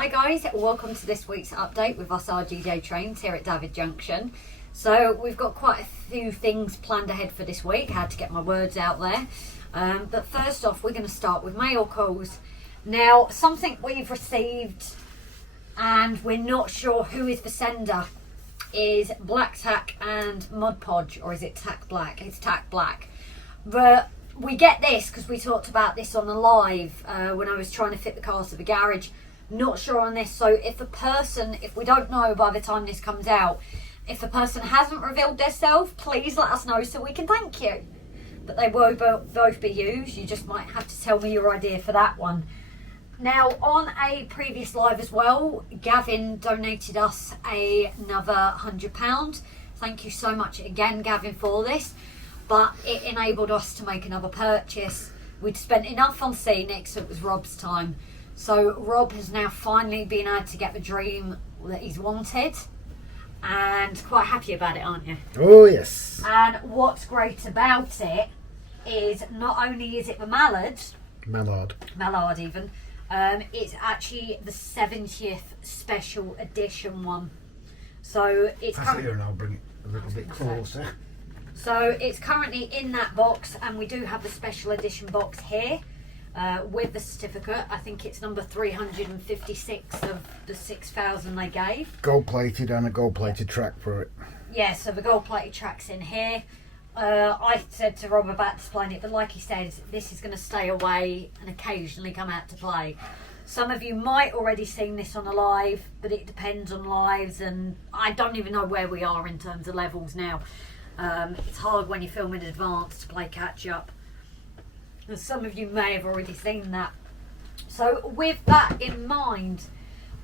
Hi guys, welcome to this week's update with us RGJ trains here at David Junction. So we've got quite a few things planned ahead for this week, had to get my words out there. But first off, we're going to start with mail calls. Now, something we've received and we're not sure who is the sender is Black Tack and Mod Podge, or is it Tack Black? It's Tack Black. But we get this because we talked about this on the live when I was trying to fit the car to the garage. Not sure on this, so if we don't know by the time this comes out, if the person hasn't revealed themselves, please let us know so we can thank you. But they will both be used. You just might have to tell me your idea for that one. Now, on a previous live as well, Gavin donated us another £100. Thank you so much again, Gavin, for this. But it enabled us to make another purchase. We'd spent enough on SCENICS, so it was Rob's time. So Rob has now finally been able to get the dream that he's wanted. And quite happy about it, aren't you? Oh, yes. And what's great about it is not only is it the Mallard even, it's actually the 70th special edition one. So it's here and I'll bring it a little bit closer. So it's currently in that box, and we do have the special edition box here with the certificate. I think it's number 356 of the 6,000 they gave. Gold plated and a gold plated track for it. Yeah, so the gold plated track's in here. I said to Rob about displaying it, but like he said, this is going to stay away and occasionally come out to play. Some of you might already seen this on a live, but it depends on lives, and I don't even know where we are in terms of levels now. It's hard when you film in advance to play catch up. And some of you may have already seen that. So with that in mind,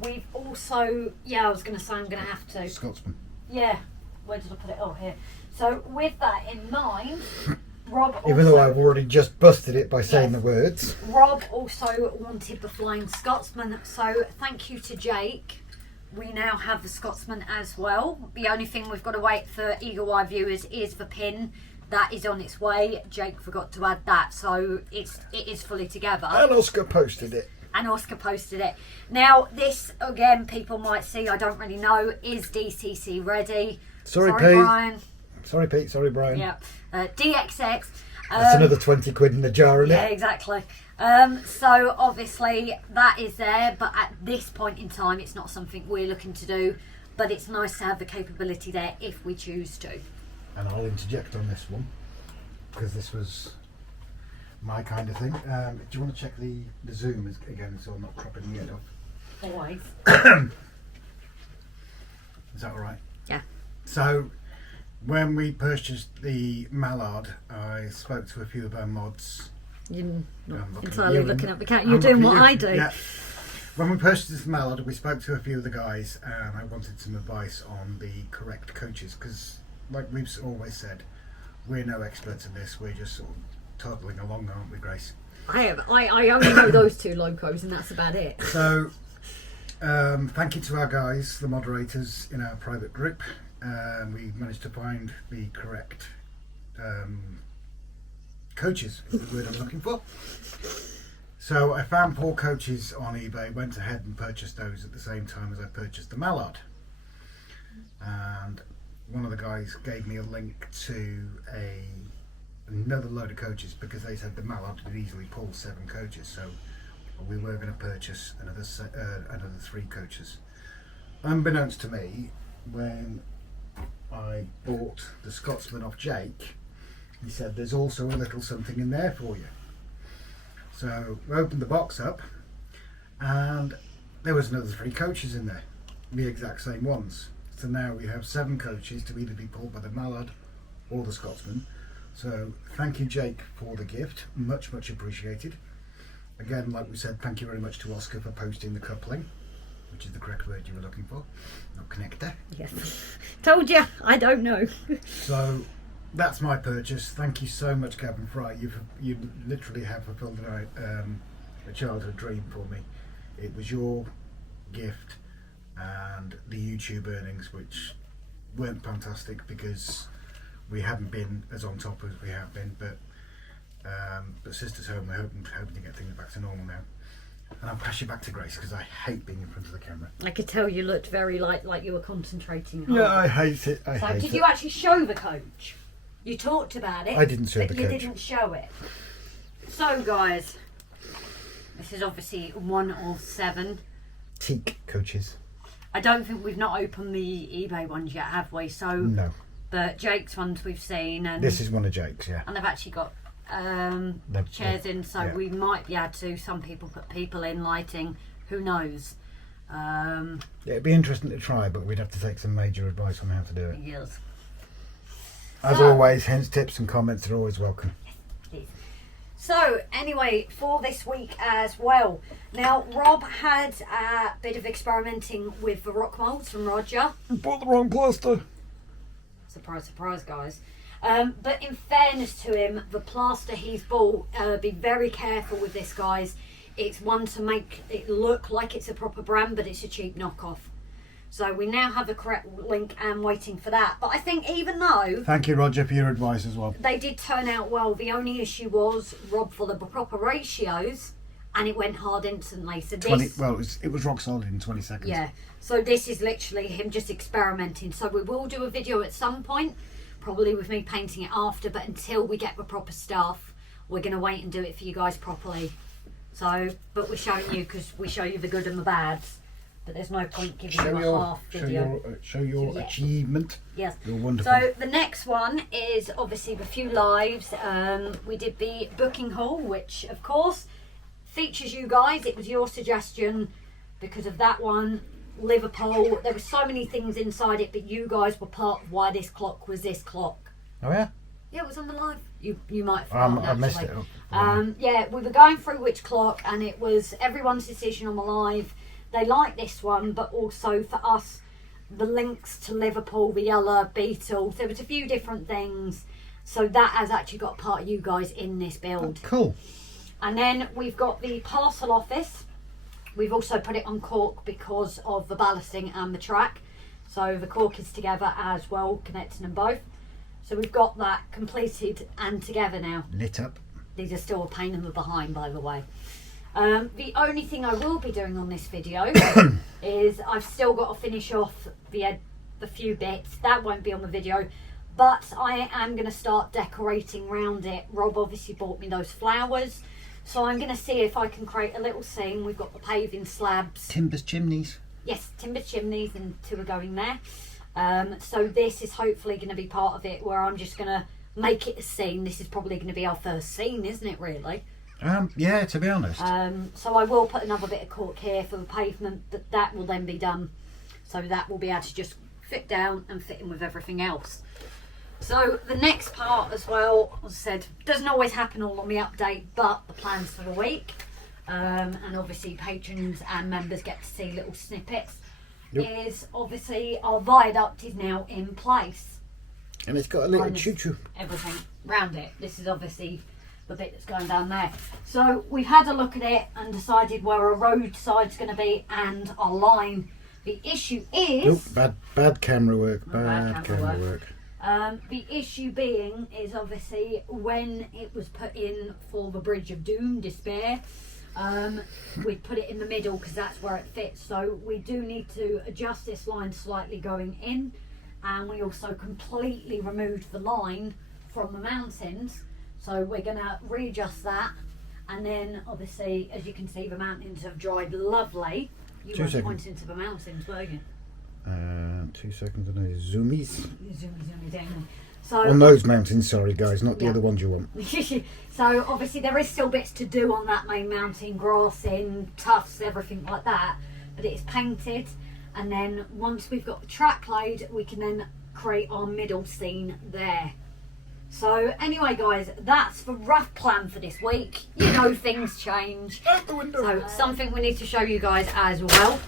we've also, I was going to say I'm going to have to. Scotsman. Yeah, where did I put it? Oh, here. So with that in mind, Rob also, even though I've already just busted it by saying the words. Rob also wanted the Flying Scotsman, so thank you to Jake. We now have the Scotsman as well. The only thing we've got to wait for Eagle Eye viewers is the pin. That is on its way. Jake forgot to add that, so it is fully together. And Oscar posted it. Now, this, again, people might see, I don't really know, is DCC ready. Sorry Pete. Brian. Sorry Pete, sorry Brian. Yeah. DXX. That's another 20 quid in the jar, isn't it? Yeah, exactly. So obviously that is there, but at this point in time it's not something we're looking to do, but it's nice to have the capability there if we choose to. And I'll interject on this one because this was my kind of thing. Do you want to check the zoom again so I'm not cropping the head off? Always. Is that all right? Yeah. So when we purchased the Mallard, I spoke to a few of our mods. You're not entirely looking at the cat. You're doing what I do. Yeah. When we purchased this Mallard, we spoke to a few of the guys, and I wanted some advice on the correct coaches because, like we've always said, we're no experts in this. We're just sort of toddling along, aren't we, Grace? I only know those two locos, and that's about it. So, thank you to our guys, the moderators in our private group. We managed to find the correct coaches, is the word I'm looking for. So I found 4 coaches on eBay, went ahead and purchased those at the same time as I purchased the Mallard. And one of the guys gave me a link to another load of coaches because they said the Mallard could easily pull 7 coaches. So we were going to purchase another 3 coaches. Unbeknownst to me, when I bought the Scotsman off Jake, he said there's also a little something in there for you. So we opened the box up and there was another 3 coaches in there, the exact same ones. So now we have 7 coaches to either be pulled by the Mallard or the Scotsman. So thank you Jake for the gift, much appreciated. Again, like we said, thank you very much to Oscar for posting the coupling, which is the correct word you were looking for, not connector. Yes. Told you, I don't know. So that's my purchase. Thank you so much, Gavin Fry. You literally have fulfilled a childhood dream for me. It was your gift and the YouTube earnings, which weren't fantastic because we haven't been as on top as we have been, but Sister's home, we're hoping to get things back to normal now. And I'll pass you back to Grace because I hate being in front of the camera. I could tell you looked very like you were concentrating. Yeah, I hate it. I hate did it. you actually show the coach? You talked about it. I didn't show the but you coach. didn't show it. So guys, this is obviously 1 of 7 teak coaches. I don't think we've not opened the eBay ones yet, have we? So no. But Jake's ones we've seen, and this is one of Jake's, yeah. And they've actually got chairs in, so yeah. we might be able to. Some people put people in, lighting. Who knows? Yeah, it'd be interesting to try, but we'd have to take some major advice on how to do it. Yes. As always, hints, tips, and comments are always welcome. Please. So anyway, for this week as well. Now Rob had a bit of experimenting with the rock moulds from Roger. You bought the wrong plaster. Surprise, surprise, guys. But in fairness to him, the plaster he's bought, be very careful with this, guys. It's one to make it look like it's a proper brand, but it's a cheap knockoff. So we now have the correct link and waiting for that. But I think even though... Thank you, Roger, for your advice as well. They did turn out well. The only issue was Rob for the proper ratios, and it went hard instantly. So this, well, it was rock solid in 20 seconds. Yeah. So this is literally him just experimenting. So we will do a video at some point, probably with me painting it after. But until we get the proper stuff, we're going to wait and do it for you guys properly. So, but we're showing you because we show you the good and the bads. But there's no point giving you a half video. Show your achievement. Yes. You're wonderful. So the next one is obviously the few lives. We did the booking haul, which of course features you guys. It was your suggestion because of that one. Liverpool. There were so many things inside it, but you guys were part of why this clock was this clock. Oh yeah? Yeah, it was on the live. You might have forgotten, I missed it. Yeah, we were going through which clock, and it was everyone's decision on the live. They like this one, but also for us, the links to Liverpool, the yellow Beatles. There was a few different things, so that has actually got part of you guys in this build. Oh, cool. And then we've got the parcel office. We've also put it on cork because of the ballasting and the track. So the cork is together as well, connecting them both. So we've got that completed and together now. Lit up. These are still a pain in the behind, by the way. The only thing I will be doing on this video is I've still got to finish off the few bits. That won't be on the video. But I am going to start decorating around it. Rob obviously bought me those flowers. So I'm going to see if I can create a little scene. We've got the paving slabs. Timbers chimneys. Yes, timber chimneys, and 2 are going there. So this is hopefully going to be part of it, where I'm just going to make it a scene. This is probably going to be our first scene, isn't it, really? Yeah, to be honest. So I will put another bit of cork here for the pavement, but that will then be done. So that will be able to just fit down and fit in with everything else. So the next part as well, as I said, doesn't always happen all on the update, but the plans for the week. And obviously patrons and members get to see little snippets. Yep. Is obviously our viaduct is now in place. And it's got a little choo-choo. Everything round it. This is obviously the bit that's going down there. So we've had a look at it and decided where our roadside's going to be and our line. The issue is... Nope, bad camera work. Bad camera work. The issue being is obviously when it was put in for the Bridge of Doom, Despair, we put it in the middle because that's where it fits. So we do need to adjust this line slightly going in, and we also completely removed the line from the mountains. So we're going to readjust that, and then obviously, as you can see, the mountains have dried lovely. You were pointing to the mountains, weren't you? 2 seconds and a zoomies. Zoom down. So on those mountains, sorry guys, not the other ones you want. So obviously there is still bits to do on that main mountain, grassing, tufts, everything like that. But it is painted, and then once we've got the track laid, we can then create our middle scene there. So anyway guys, that's the rough plan for this week. You know, things change. Out the window. So something we need to show you guys as well.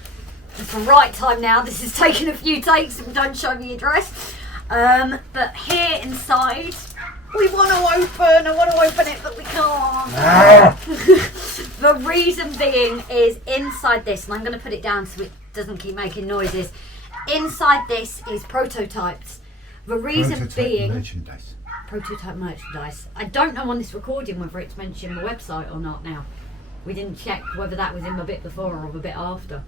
It's the right time now. This has taken a few takes and don't show the address. But here inside, we want to open. I want to open it, but we can't. The reason being is inside this, and I'm going to put it down so it doesn't keep making noises. Inside this is prototypes. The reason being... merchandise. Prototype merchandise. I don't know on this recording whether it's mentioned the website or not now. we didn't check whether that was him a bit before or a bit after.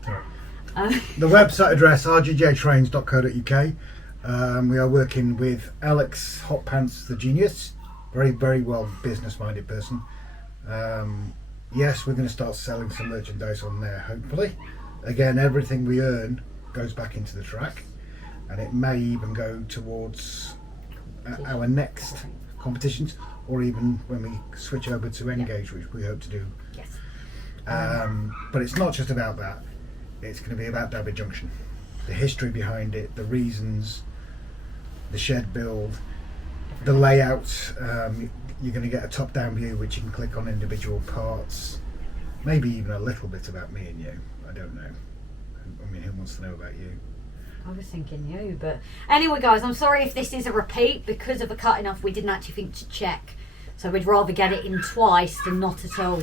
The website address rgjtrains.co.uk. We are working with Alex Hot Pants the Genius, very well business-minded person. Yes, we're going to start selling some merchandise on there, hopefully. Again, everything we earn goes back into the track, and it may even go towards our next competitions, or even when we switch over to Engage, which we hope to do. Yes. But it's not just about that. It's going to be about David Junction, the history behind it, the reasons, the shed build, the layout. You're going to get a top-down view which you can click on individual parts. Maybe even a little bit about me and you. I don't know. I mean, who wants to know about you? I was thinking you, but anyway, guys, I'm sorry if this is a repeat. Because of the cutting off, we didn't actually think to check, so we'd rather get it in twice than not at all.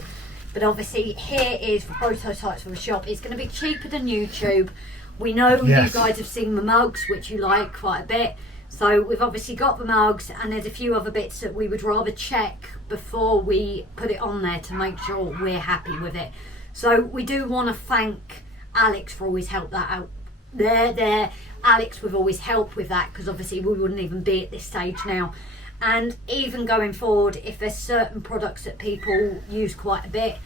But obviously, here is the prototypes for the shop. It's going to be cheaper than YouTube. We know Yes. you guys have seen the mugs, which you like quite a bit. So we've obviously got the mugs, and there's a few other bits that we would rather check before we put it on there to make sure we're happy with it. So we do want to thank Alex for always help that out. There, Alex with always help with that, because obviously we wouldn't even be at this stage now. And even going forward, if there's certain products that people use quite a bit,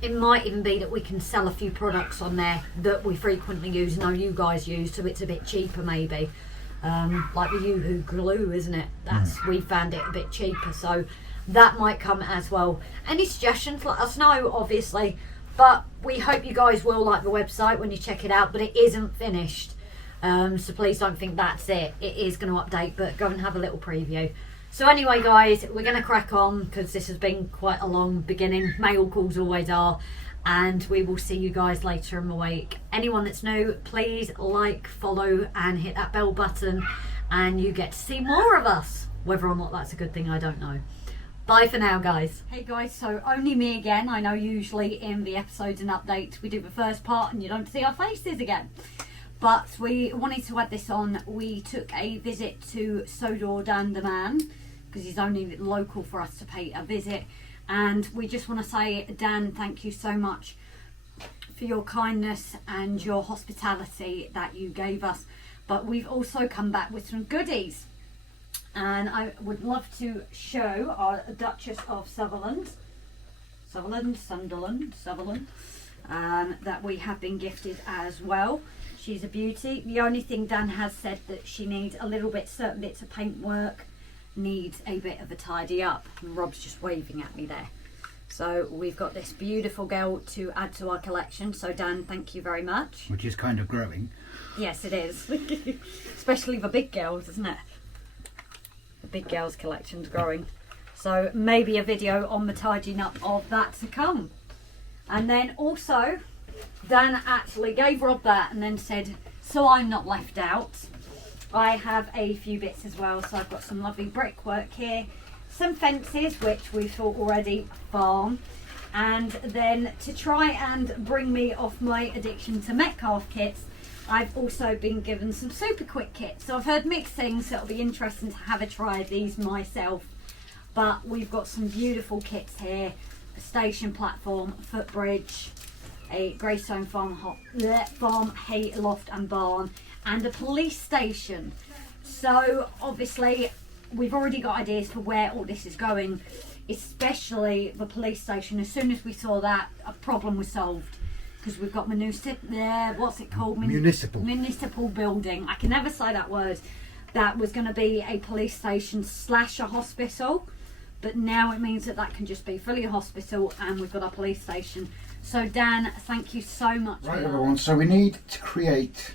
it might even be that we can sell a few products on there that we frequently use and know you guys use, so it's a bit cheaper maybe. Like the Yoo-hoo glue, isn't it? We found it a bit cheaper, so that might come as well. Any suggestions, let us know, obviously. But we hope you guys will like the website when you check it out, but it isn't finished. So please don't think that's it. It is going to update, but go and have a little preview. So anyway, guys, we're going to crack on because this has been quite a long beginning. Mail calls always are. And we will see you guys later in the week. Anyone that's new, please like, follow, and hit that bell button, and you get to see more of us. Whether or not that's a good thing, I don't know. Bye for now, guys. Hey guys, so only me again. I know usually in the episodes and updates we do the first part and you don't see our faces again. But we wanted to add this on. We took a visit to Sodor Dan the man, because he's only local for us to pay a visit. And we just want to say, Dan, thank you so much for your kindness and your hospitality that you gave us. But we've also come back with some goodies. And I would love to show our Duchess of Sunderland, that we have been gifted as well. She's a beauty. The only thing Dan has said that she needs a little bit, certain bits of paintwork, needs a bit of a tidy up. And Rob's just waving at me there. So we've got this beautiful girl to add to our collection. So Dan, thank you very much. Which is kind of growing. Yes, it is. Especially the big girls, isn't it? The big girls collection's growing. So maybe a video on the tidying up of that to come. And then also, Dan actually gave Rob that and then said, so I'm not left out, I have a few bits as well. So I've got some lovely brickwork here, some fences, which we thought already farm, and then to try and bring me off my addiction to Metcalf kits, I've also been given some super quick kits. So I've heard mixed things, so it'll be interesting to have a try of these myself. But we've got some beautiful kits here: a station platform, footbridge, a Greystone farm, hay loft and barn, and a police station. So obviously we've already got ideas for where all this is going, especially the police station. As soon as we saw that, a problem was solved, because we've got municipal building. I can never say that word. That was going to be a police station / a hospital, but now it means that that can just be fully a hospital, and we've got our police station. So Dan, thank you so much. Right, everyone, so we need to create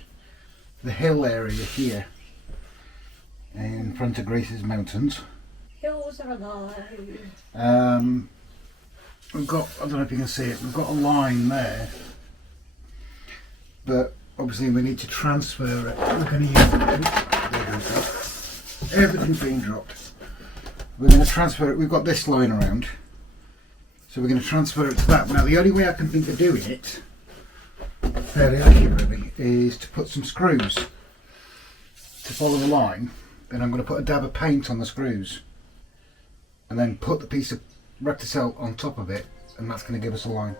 the hill area here in front of Grace's Mountains. Hills are alive. We've got, I don't know if you can see it, we've got a line there, but obviously we need to transfer it. We're going to use everything's being dropped. We're going to transfer it. We've got this line around, so we're going to transfer it to that. Now the only way I can think of doing it fairly accurately is to put some screws to follow the line. Then I'm going to put a dab of paint on the screws and then put the piece of Recticel on top of it and that's going to give us a line.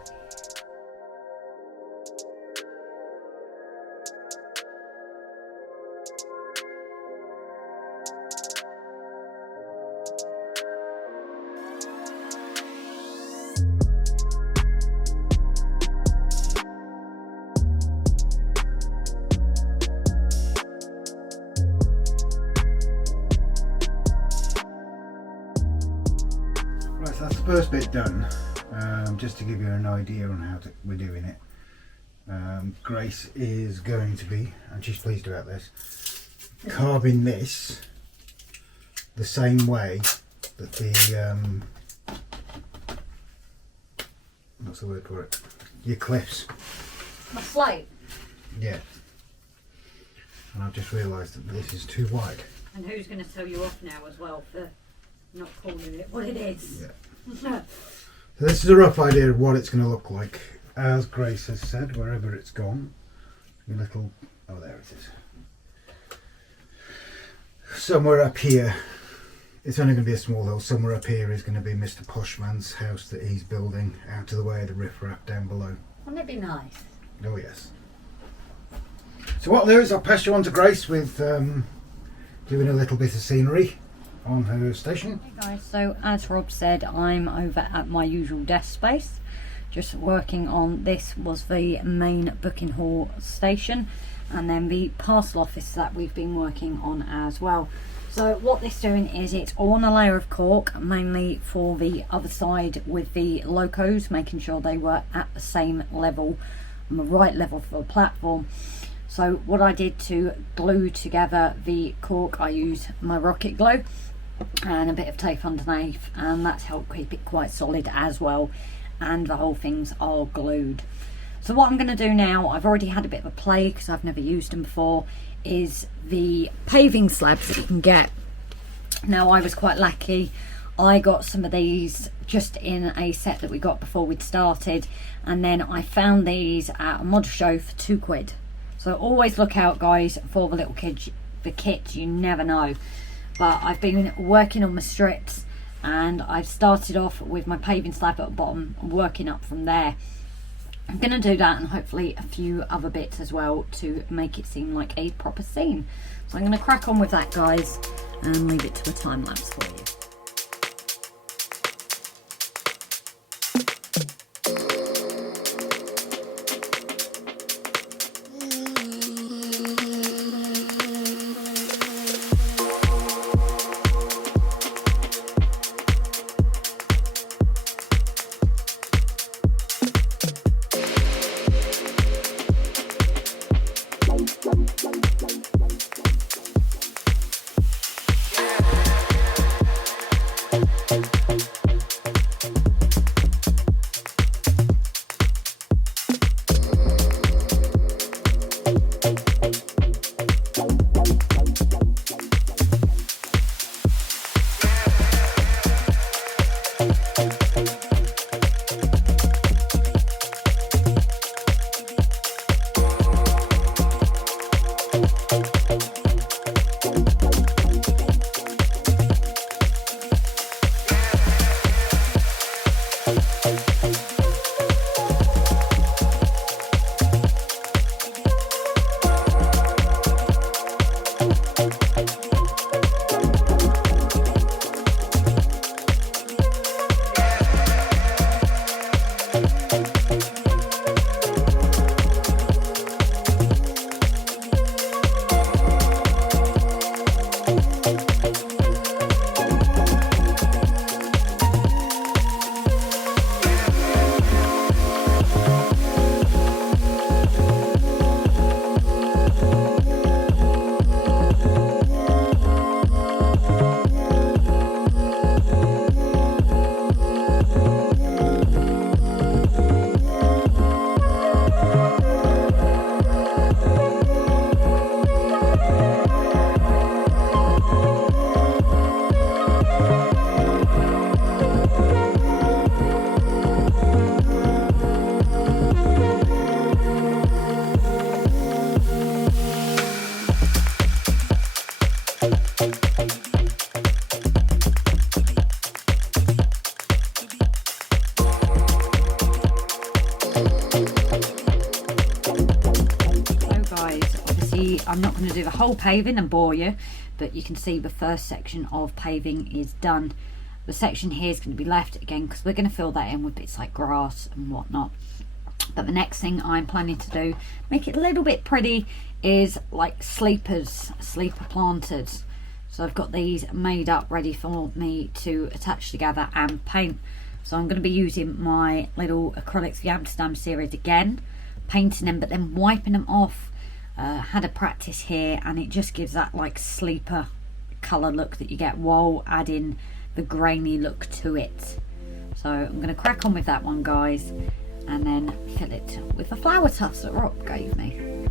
Right, so that's the first bit done. Just to give you an idea on how we're doing it. Grace is going to be, and she's pleased about this, carving this the same way that the what's the word for it? Your cliffs. My slate. Yeah. And I've just realised that this is too wide. And who's going to tell you off now as well for not calling it what it is? Yeah. So this is a rough idea of what it's going to look like. As Grace has said, wherever it's gone, your little, oh there it is. Somewhere up here, it's only going to be a small hill, somewhere up here is going to be Mr. Poshman's house that he's building out of the way of the riffraff down below. Wouldn't it be nice? Oh yes. So what I'll do is I'll pass you on to Grace with doing a little bit of scenery on her station. Hey guys, so as Rob said, I'm over at my usual desk space, just working on, this was the main booking hall station, and then the parcel office that we've been working on as well. So what this doing is it's on a layer of cork, mainly for the other side with the locos, making sure they were at the same level, on the right level for the platform. So what I did to glue together the cork, I used my rocket glue and a bit of tape underneath, and that's helped keep it quite solid as well, and the whole thing's all glued. So what I'm going to do now, I've already had a bit of a play because I've never used them before, is the paving slabs that you can get. Now I was quite lucky, I got some of these just in a set that we got before we'd started, and then I found these at a mod show for £2. So always look out guys for the little kids, the kit, you never know. But I've been working on my strips, and I've started off with my paving slab at the bottom, working up from there. I'm going to do that and hopefully a few other bits as well to make it seem like a proper scene. So I'm going to crack on with that guys and leave it to a time lapse for you. not going to do the whole paving and bore you, but you can see the first section of paving is done. The section here is going to be left again because we're going to fill that in with bits like grass and whatnot. But the next thing I'm planning to do, make it a little bit pretty, is like sleeper planters. So I've got these made up ready for me to attach together and paint. So I'm going to be using my little acrylics, the Amsterdam series again, painting them but then wiping them off. Had a practice here and it just gives that like sleeper colour look that you get while adding the grainy look to it. So I'm going to crack on with that one, guys, and then fill it with the flower tufts that Rob gave me.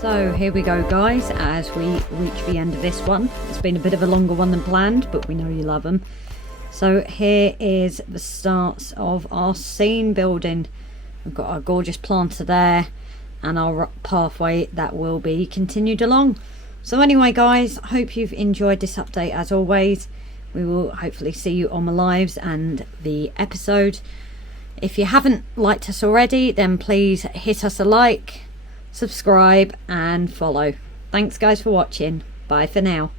So here we go, guys, as we reach the end of this one. It's been a bit of a longer one than planned, but we know you love them. So here is the starts of our scene building. We've got our gorgeous planter there and our pathway that will be continued along. So anyway, guys, I hope you've enjoyed this update as always. We will hopefully see you on the lives and the episode. If you haven't liked us already, then please hit us a like, subscribe and follow. Thanks guys for watching. Bye for now.